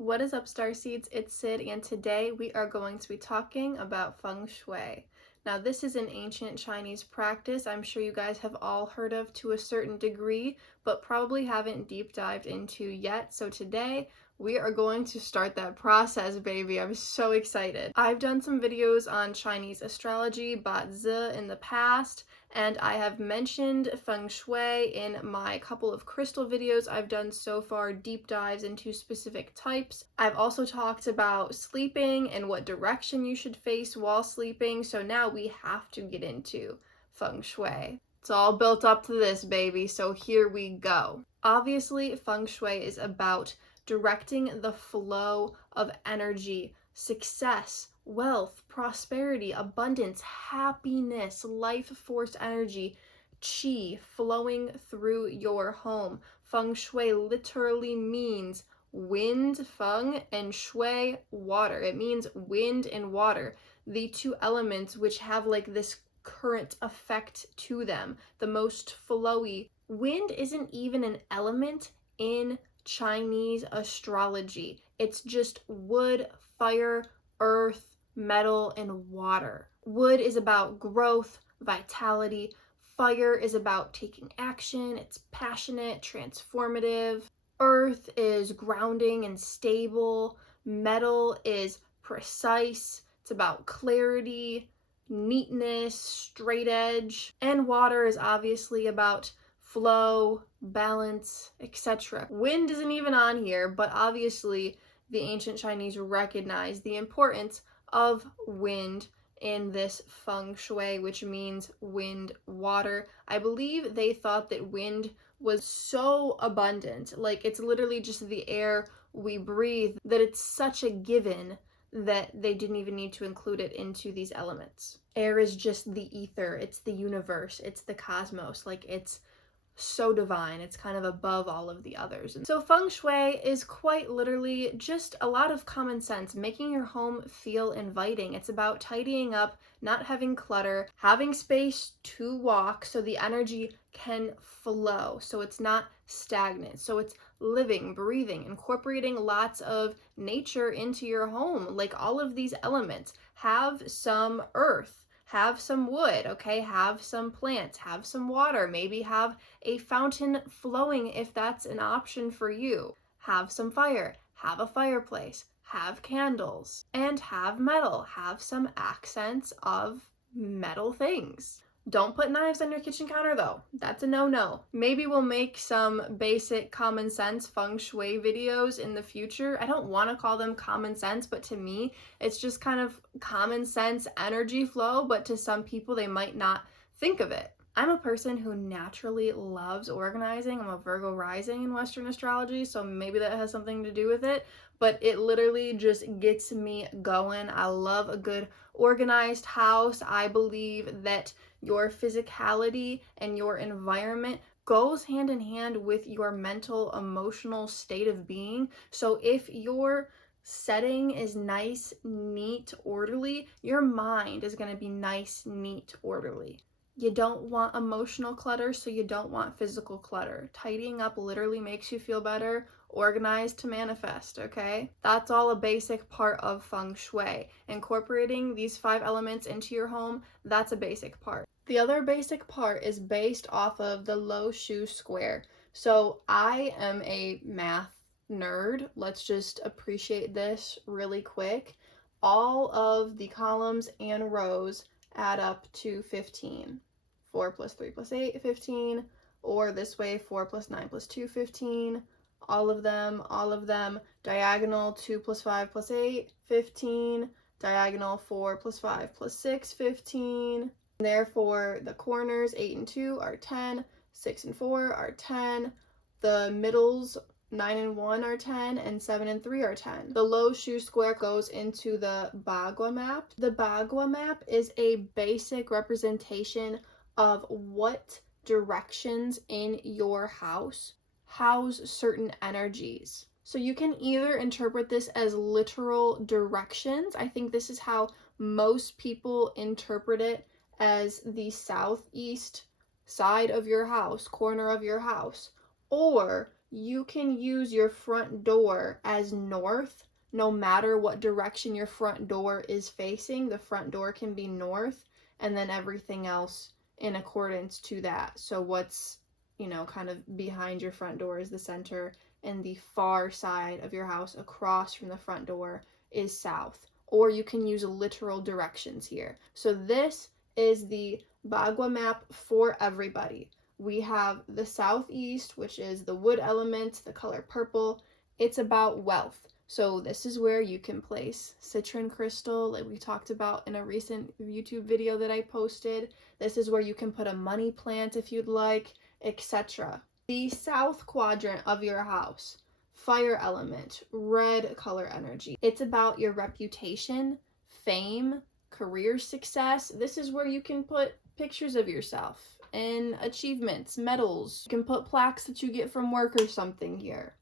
What is up, Starseeds? It's Sid, and today we are going to be talking about Feng Shui. Now, this is an ancient Chinese practice I'm sure you guys have all heard of to a certain degree, but probably haven't deep dived into yet. So today, we are going to start that process, baby. I'm so excited. I've done some videos on Chinese astrology, bdays, in the past, and I have mentioned Feng Shui in my couple of crystal videos I've done so far, deep dives into specific types. I've also talked about sleeping and what direction you should face while sleeping, so now we have to get into Feng Shui. It's all built up to this, baby, so here we go. Obviously, Feng Shui is about directing the flow of energy, success, wealth, prosperity, abundance, happiness, life force energy, qi flowing through your home. Feng Shui literally means wind, feng, and shui, water. It means wind and water, the two elements which have like this current effect to them, the most flowy. Wind isn't even an element in Chinese astrology. It's just wood, fire, earth, metal, and water. Wood is about growth, vitality. Fire is about taking action. It's passionate, transformative. Earth is grounding and stable. Metal is precise. It's about clarity, neatness, straight edge. And water is obviously about flow, balance, etc. Wind isn't even on here, but obviously the ancient Chinese recognized the importance of wind in this feng shui, which means wind, water. I believe they thought that wind was so abundant, like it's literally just the air we breathe, that it's such a given that they didn't even need to include it into these elements. Air is just the ether, it's the universe, it's the cosmos, like it's so divine, it's kind of above all of the others. And so Feng Shui is quite literally just a lot of common sense, making your home feel inviting. It's about tidying up, not having clutter, having space to walk so the energy can flow, so it's not stagnant, so it's living, breathing, incorporating lots of nature into your home, like all of these elements. Have some earth, have some wood, okay, have some plants, have some water, maybe have a fountain flowing if that's an option for you. Have some fire, have a fireplace, have candles, and have metal, have some accents of metal things. Don't put knives on your kitchen counter though. That's a no-no. Maybe we'll make some basic common sense feng shui videos in the future. I don't want to call them common sense, but to me, it's just kind of common sense energy flow, but to some people, they might not think of it. I'm a person who naturally loves organizing. I'm a Virgo rising in Western astrology, so maybe that has something to do with it, but it literally just gets me going. I love a good organized house. I believe that your physicality and your environment goes hand in hand with your mental, emotional state of being. So if your setting is nice, neat, orderly, your mind is going to be nice, neat, orderly. You don't want emotional clutter, so you don't want physical clutter. Tidying up literally makes you feel better. Organized to manifest, okay? That's all a basic part of feng shui. Incorporating these 5 elements into your home, that's a basic part. The other basic part is based off of the Lo Shu square. So I am a math nerd. Let's just appreciate this really quick. All of the columns and rows add up to 15. 4 plus 3 plus 8, 15. Or this way, 4 plus 9 plus 2, 15. All of them. Diagonal 2 plus 5 plus 8, 15. Diagonal 4 plus 5 plus 6, 15. Therefore, the corners 8 and 2 are 10, 6 and 4 are 10. The middles 9 and 1 are 10, and 7 and 3 are 10. The Lo Shu square goes into the bagua map. The bagua map is a basic representation of what directions in your house house certain energies. So you can either interpret this as literal directions. I think this is how most people interpret it, as the southeast side of your house, corner of your house. Or you can use your front door as north. No matter what direction your front door is facing, the front door can be north, and then everything else in accordance to that. So what's, kind of behind your front door is the center, and the far side of your house across from the front door is south. Or you can use literal directions here. So this is the bagua map for everybody. We have the southeast, which is the wood element, the color purple. It's about wealth. So this is where you can place citron crystal, like we talked about in a recent YouTube video that I posted. This is where you can put a money plant if you'd like, etc. The south quadrant of your house, fire element, red color energy. It's about your reputation, fame, career success. This is where you can put pictures of yourself and achievements, medals. You can put plaques that you get from work or something here.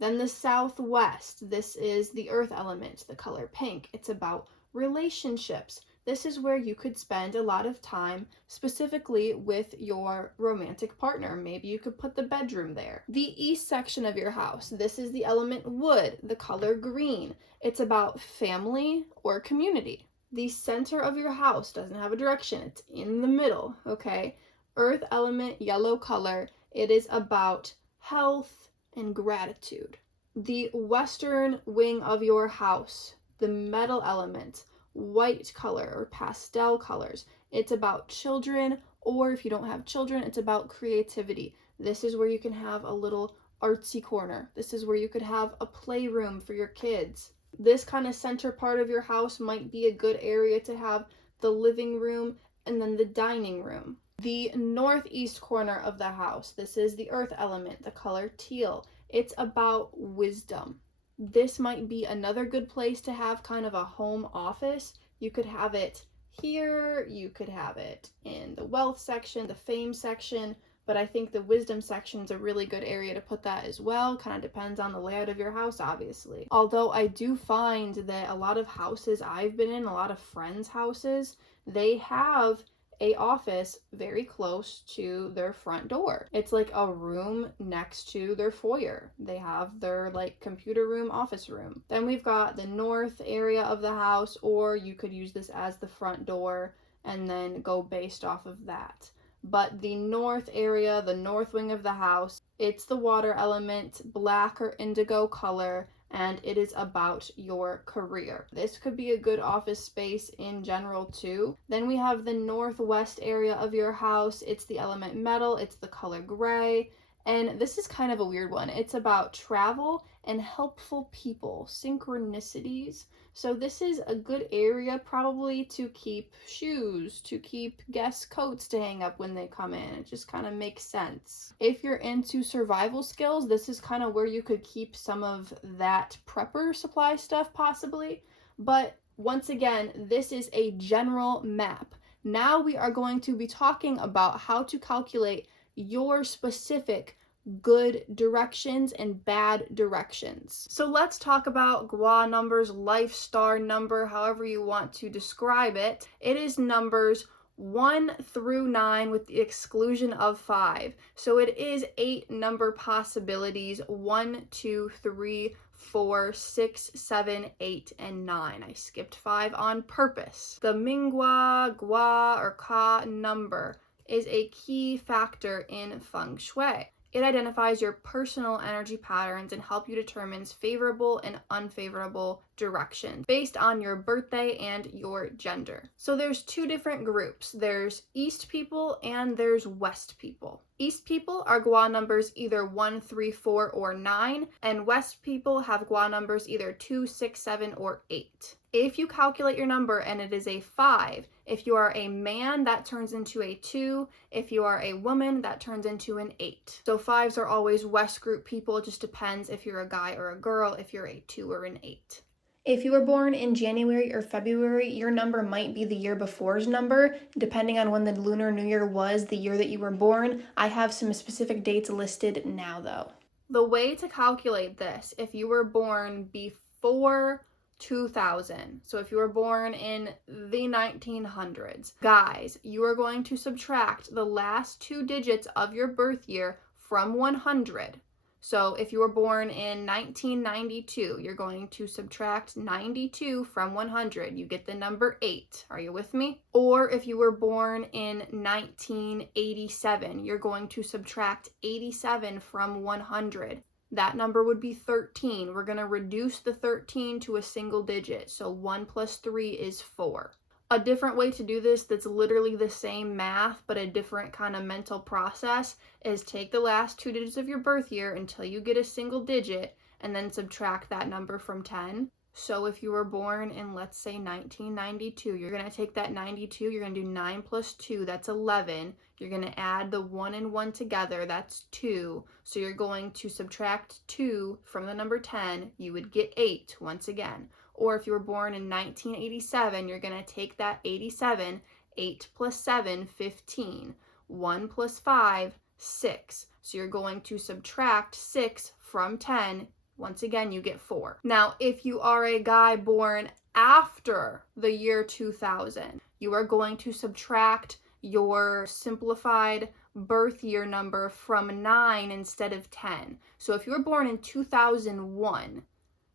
Then the southwest, this is the earth element, the color pink. It's about relationships. This is where you could spend a lot of time specifically with your romantic partner. Maybe you could put the bedroom there. The east section of your house, this is the element wood, the color green. It's about family or community. The center of your house doesn't have a direction. It's in the middle, okay? Earth element, yellow color. It is about health and gratitude. The western wing of your house, the metal element, white color or pastel colors. It's about children, or if you don't have children, it's about creativity. This is where you can have a little artsy corner. This is where you could have a playroom for your kids. This kind of center part of your house might be a good area to have the living room and then the dining room. The northeast corner of the house, this is the earth element, the color teal. It's about wisdom. This might be another good place to have kind of a home office. You could have it here, you could have it in the wealth section, the fame section, but I think the wisdom section is a really good area to put that as well. Kind of depends on the layout of your house, obviously. Although I do find that a lot of houses I've been in, a lot of friends' houses, they have a office very close to their front door. It's like a room next to their foyer. They have their like computer room, office room. Then we've got the north area of the house, or you could use this as the front door and then go based off of that. But the north area, the north wing of the house, it's the water element, black or indigo color, and it is about your career. This could be a good office space in general too. Then we have the northwest area of your house. It's the element metal, it's the color gray, and this is kind of a weird one. It's about travel and helpful people, synchronicities. So this is a good area probably to keep shoes, to keep guest coats to hang up when they come in. It just kind of makes sense. If you're into survival skills, this is kind of where you could keep some of that prepper supply stuff possibly. But once again, this is a general map. Now we are going to be talking about how to calculate your specific good directions and bad directions. So let's talk about gua numbers, lifestar number, however you want to describe it. It is numbers 1 through 9 with the exclusion of 5. So it is 8 number possibilities: 1, 2, 3, 4, 6, 7, 8, and 9. I skipped 5 on purpose. The Mingua, Gua, or Ka number is a key factor in feng shui. It identifies your personal energy patterns and helps you determine favorable and unfavorable directions based on your birthday and your gender. So there's two different groups. There's East people and there's West people. East people are gua numbers either 1, 3, 4, or 9, and West people have gua numbers either 2, 6, 7, or 8. If you calculate your number and it is a 5, if you are a man, that turns into a 2. If you are a woman, that turns into an 8. So 5s are always West group people. It just depends if you're a guy or a girl, if you're a 2 or an 8. If you were born in January or February, your number might be the year before's number, depending on when the Lunar New Year was the year that you were born. I have some specific dates listed now, though. The way to calculate this, if you were born before 2000, so if you were born in the 1900s, guys, you are going to subtract the last 2 digits of your birth year from 100. So if you were born in 1992, you're going to subtract 92 from 100. You get the number 8. Are you with me? Or if you were born in 1987, you're going to subtract 87 from 100. That number would be 13. We're going to reduce the 13 to a single digit. So 1 plus 3 is 4. A different way to do this that's literally the same math but a different kind of mental process is take the last 2 digits of your birth year until you get a single digit and then subtract that number from 10. So if you were born in, let's say, 1992, you're going to take that 92, you're going to do 9 plus 2, that's 11. You're going to add the 1 and 1 together, that's 2. So you're going to subtract 2 from the number 10, you would get 8 once again. Or if you were born in 1987, you're going to take that 87, 8 plus 7, 15. 1 plus 5, 6. So you're going to subtract 6 from 10. Once again, you get 4. Now, if you are a guy born after the year 2000, you are going to subtract your simplified birth year number from 9 instead of 10. So if you were born in 2001,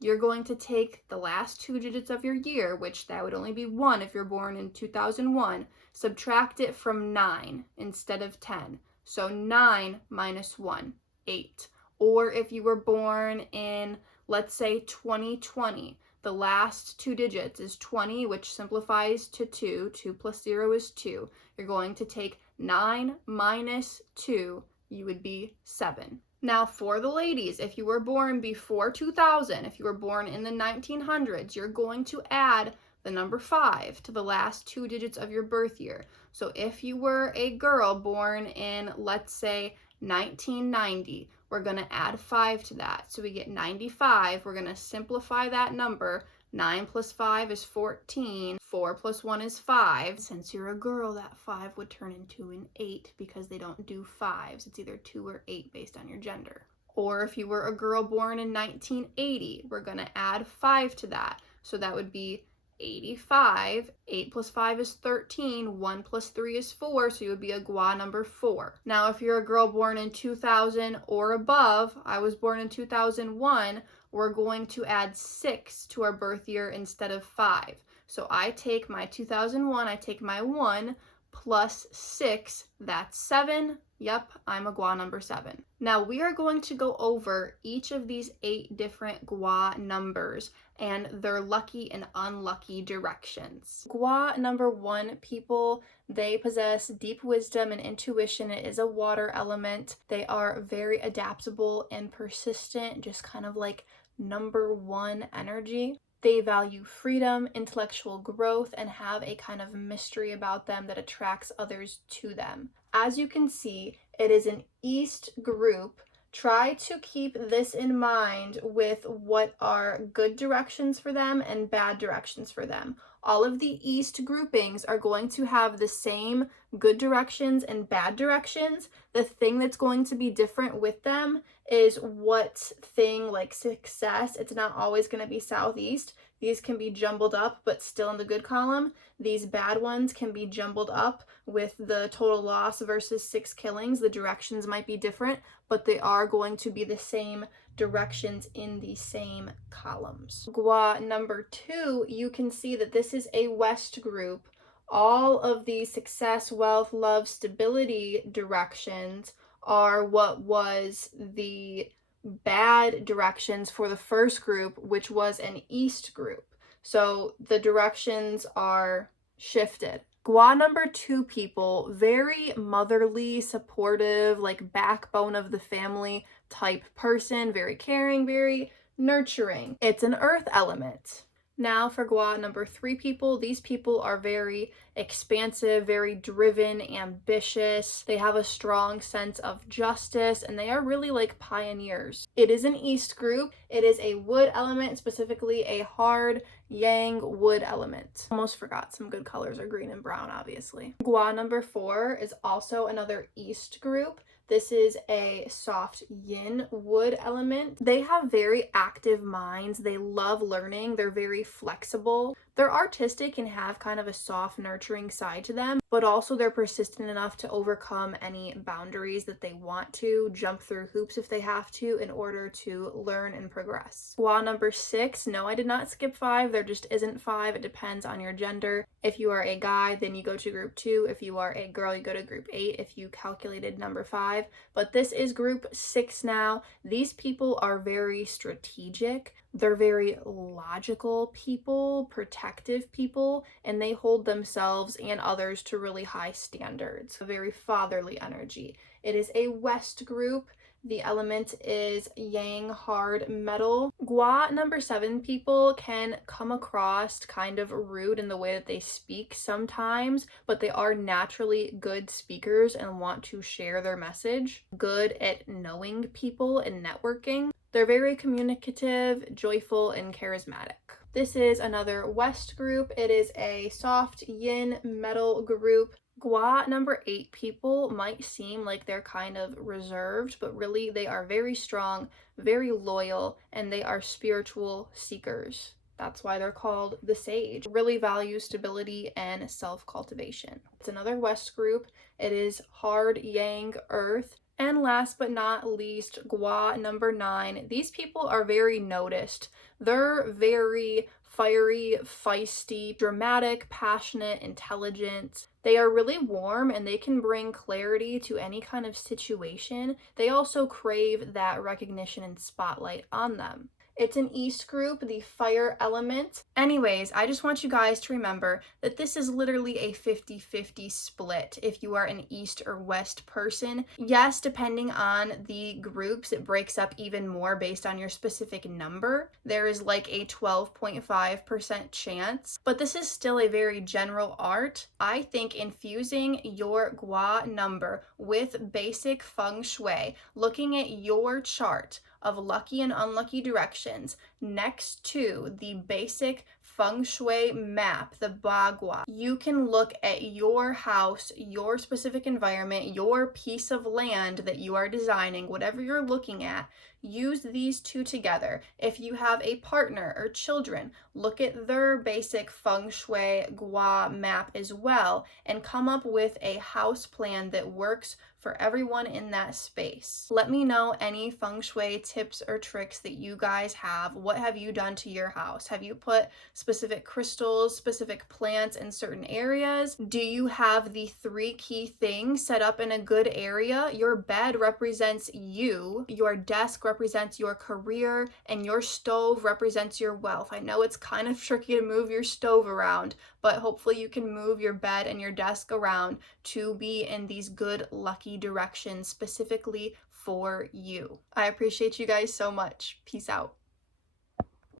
you're going to take the last 2 digits of your year, which that would only be 1 if you're born in 2001, subtract it from 9 instead of 10. So 9 minus 1, 8. Or if you were born in, let's say, 2020, the last 2 digits is 20, which simplifies to 2. 2 plus 0 is 2. You're going to take 9 minus 2, you would be 7. Now for the ladies, if you were born before 2000, if you were born in the 1900s, you're going to add the number 5 to the last 2 digits of your birth year. So if you were a girl born in, let's say, 1990, we're going to add 5 to that. So we get 95. We're going to simplify that number. 9 plus 5 is 14. 4 plus 1 is 5. Since you're a girl, that 5 would turn into an 8 because they don't do 5s. It's either 2 or 8 based on your gender. Or if you were a girl born in 1980, we're going to add 5 to that. So that would be 85. 8 plus 5 is 13. 1 plus 3 is 4, so you would be a gua number 4. Now, if you're a girl born in 2000 or above, I was born in 2001, we're going to add 6 to our birth year instead of 5. So I take my 2001, I take my 1 plus 6, that's 7. Yep, I'm a gua number 7. Now we are going to go over each of these 8 different gua numbers and their lucky and unlucky directions. Gua number 1 people, they possess deep wisdom and intuition. It is a water element. They are very adaptable and persistent, just kind of like number 1 energy. They value freedom, intellectual growth, and have a kind of mystery about them that attracts others to them. As you can see, it is an East group. Try to keep this in mind with what are good directions for them and bad directions for them. All of the East groupings are going to have the same good directions and bad directions. The thing that's going to be different with them is what thing, like success. It's not always going to be southeast. These can be jumbled up but still in the good column. These bad ones can be jumbled up with the total loss versus 6 killings. The directions might be different, but they are going to be the same directions in the same columns. Gua number 2, you can see that this is a West group. All of the success, wealth, love, stability directions are what was the bad directions for the first group, which was an East group. So the directions are shifted. Gua number 2 people, very motherly, supportive, like backbone of the family type person, very caring, very nurturing. It's an earth element. Now for gua number 3 people, these people are very expansive, very driven, ambitious. They have a strong sense of justice, and they are really like pioneers. It is an East group. It is a wood element, specifically a hard yang wood element. Almost forgot some good colors are green and brown, obviously. Gua number 4 is also another East group. This is a soft yin wood element. They have very active minds. They love learning. They're very flexible. They're artistic and have kind of a soft, nurturing side to them, but also they're persistent enough to overcome any boundaries that they want to, jump through hoops if they have to in order to learn and progress. Gua number 6, no, I did not skip 5. There just isn't 5. It depends on your gender. If you are a guy, then you go to group 2. If you are a girl, you go to group 8 if you calculated number 5. But this is group 6 now. These people are very strategic. They're very logical people, protective people, and they hold themselves and others to really high standards. A very fatherly energy. It is a West group. The element is yang, hard metal. Gua number 7 people can come across kind of rude in the way that they speak sometimes, but they are naturally good speakers and want to share their message. Good at knowing people and networking. They're very communicative, joyful, and charismatic. This is another West group. It is a soft yin metal group. Gua number 8 people might seem like they're kind of reserved, but really they are very strong, very loyal, and they are spiritual seekers. That's why they're called the sage. Really value stability and self-cultivation. It's another West group. It is hard yang earth. And last but not least, Gua number 9. These people are very noticed. They're very fiery, feisty, dramatic, passionate, intelligent. They are really warm and they can bring clarity to any kind of situation. They also crave that recognition and spotlight on them. It's an East group, the fire element. Anyways, I just want you guys to remember that this is literally a 50-50 split if you are an East or West person. Yes, depending on the groups, it breaks up even more based on your specific number. There is like a 12.5% chance, but this is still a very general art. I think infusing your Gua number with basic feng shui, looking at your chart of lucky and unlucky directions next to the basic feng shui map, the bagua, you can look at your house, your specific environment, your piece of land that you are designing, whatever you're looking at. Use these two together. If you have a partner or children, look at their basic feng shui gua map as well and come up with a house plan that works for everyone in that space. Let me know any feng shui tips or tricks that you guys have. What have you done to your house? Have you put specific crystals, specific plants in certain areas? Do you have the 3 key things set up in a good area? Your bed represents you, your desk represents your career, and your stove represents your wealth. I know it's kind of tricky to move your stove around, but hopefully you can move your bed and your desk around to be in these good, lucky directions specifically for you. I appreciate you guys so much. Peace out.